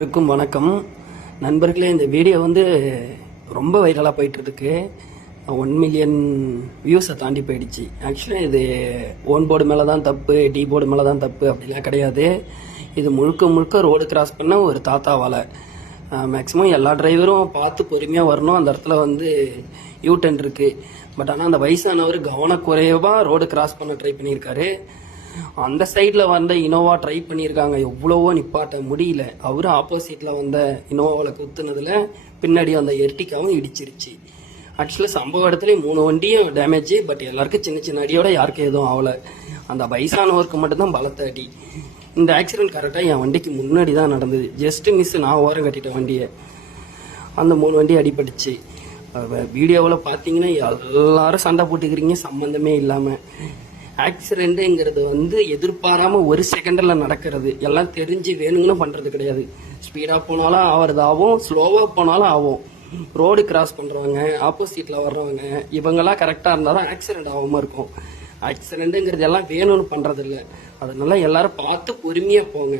அனைவருக்கும் வணக்கம் நண்பர்களே. இந்த வீடியோ ரொம்ப வைரலாக போயிட்டுருக்கு. 1 மில்லியன் வியூஸை தாண்டி போயிடுச்சு. ஆக்சுவலாக இது ஓன் போர்டு மேலே தான் தப்பு, டி போர்டு மேலே தான் தப்பு அப்படிலாம் கிடையாது. இது முழுக்க முழுக்க ரோடு கிராஸ் பண்ண ஒரு தாத்தாவால். மேக்ஸிமம் எல்லா டிரைவரும் பார்த்து பொறுமையாக வரணும். அந்த இடத்துல யூ டர்ன் இருக்குது. பட் ஆனால் அந்த வயசானவர் கவனக்குறைவாக ரோடு கிராஸ் பண்ண ட்ரை பண்ணியிருக்காரு. அந்த சைடில் இனோவா ட்ரை பண்ணியிருக்காங்க, எவ்வளவோ நிப்பாட்ட முடியல. அவரும் ஆப்போசிட்டில் இனோவாவில் குத்துனதில் பின்னாடி அந்த எர்டிகாவும் இடிச்சிருச்சு. ஆக்சுவலாக சம்பவ இடத்துல 3 வண்டியும் டேமேஜ். பட் எல்லாருக்கும் சின்ன சின்ன அடியோட யாருக்கும் எதுவும் ஆகலை. அந்த வயசானவருக்கு மட்டும்தான் பலத்த அடி. இந்த ஆக்சிடென்ட் கரெக்டாக என் வண்டிக்கு முன்னாடி தான் நடந்தது. ஜஸ்ட் மிஸ், நான் ஓரம் கட்டிட்டேன் வண்டியை. அந்த 3 வண்டி அடிபட்டுச்சு. வீடியோவில் பார்த்தீங்கன்னா எல்லாரும் சண்டை போட்டுக்கிறீங்க சம்மந்தமே இல்லாமல். ஆக்சிடென்ட்டுங்கிறது எதிர்பாராம ஒரு செகண்டில் நடக்கிறது. எல்லாம் தெரிஞ்சு வேணுங்கன்னு பண்ணுறது கிடையாது. ஸ்பீடாக போனாலும் ஆகிறது ஆகும், ஸ்லோவாக போனாலும் ஆகும். ரோடு கிராஸ் பண்ணுறவங்க, ஆப்போசிட்டில் வர்றவங்க, இவங்கெல்லாம் கரெக்டாக இருந்தால் தான் ஆக்சிடென்ட் ஆகாமல் இருக்கும். ஆக்சிடென்ட்டுங்கிறது எல்லாம் வேணும்னு பண்ணுறது இல்லை. அதனால எல்லாரும் பார்த்து பொறுமையாக போங்க.